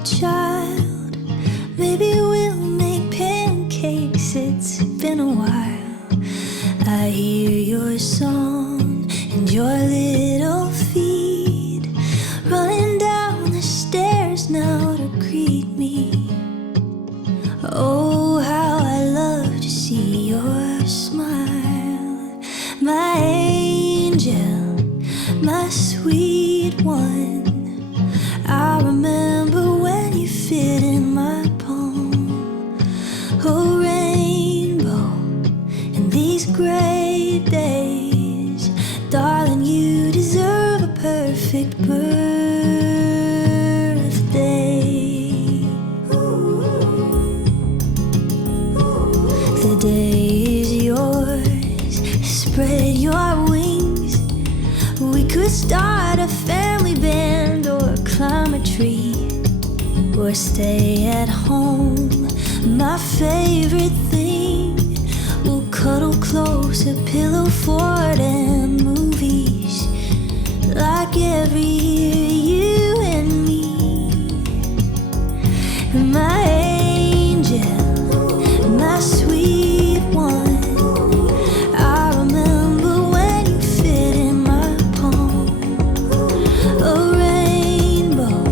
up, child. Maybe we'll make pancakes. It's been a while. I hear your song and your little feet running down the stairs now to greet me. Oh, how I love to see your smile, my angel, my sweet one. I remember when you fit in my palm. Oh, rainbow, in these gray days, darling, you deserve a perfect birthday. The day is yours, spread your wings. We could start a family band or climb a tree or stay at home. My favorite thing, we'll cuddle close, a pillow fort and movies like every year, you and me. My angel, my sweet one. I remember when you fit in my palm. A rainbow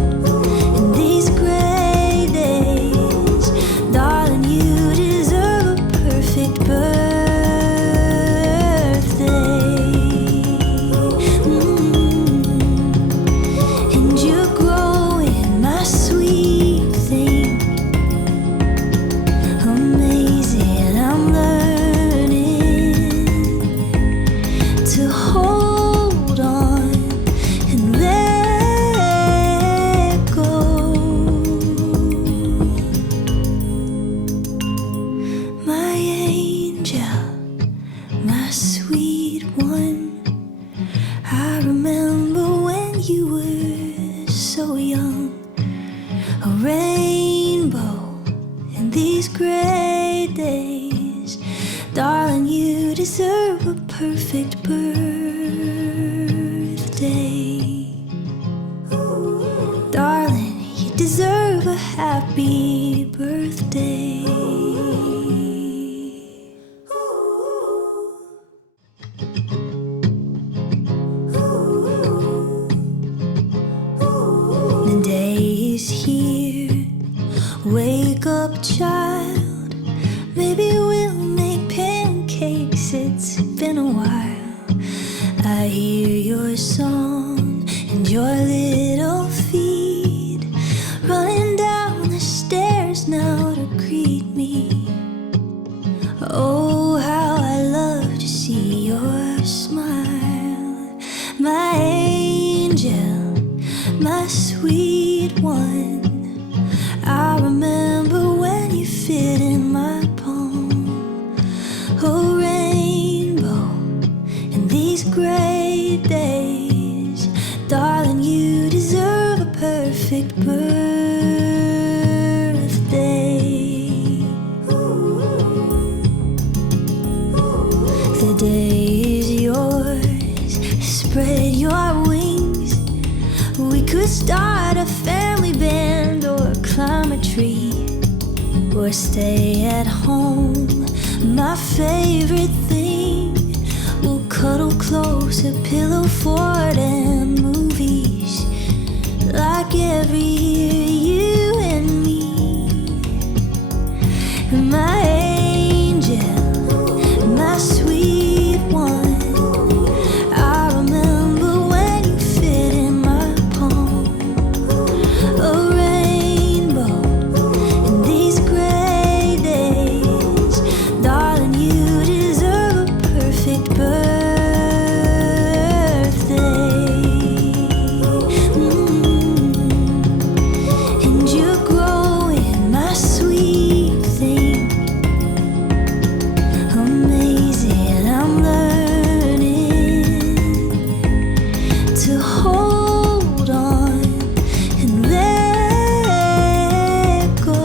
in these gray days, darling, you deserve a perfect birthday. And you're growing, my sweet thing. Amazing, I'm learning to hold on and let go. My angel, my sweet one. I remember when you were so young. A rainbow in these gray days, darling, you deserve a perfect birthday. Darling, you deserve a happy birthday. The day is here. Wake up, child. Maybe we'll make pancakes. It's been a while. I hear your song and your little feet running down the stairs now to greet me. Oh, how I love to see your smile, my angel, my sweet one. I remember when you fit in my palm. Oh, rainbow, in these gray days, darling, you deserve a perfect birthday. The day is yours, spread your wings. We could start a family band or climb a tree or stay at home. My favorite thing, we'll cuddle close, a pillow fort and movies like every year, you and me. My angel, my sweet one. I remember when you fit in my palm. A rainbow in these gray days, darling, you deserve a perfect birthday. And you're growing, my sweet thing. Amazing, I'm learning to hold on and let go.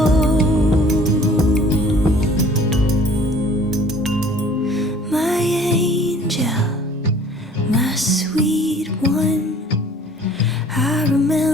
My angel, my sweet one. I remember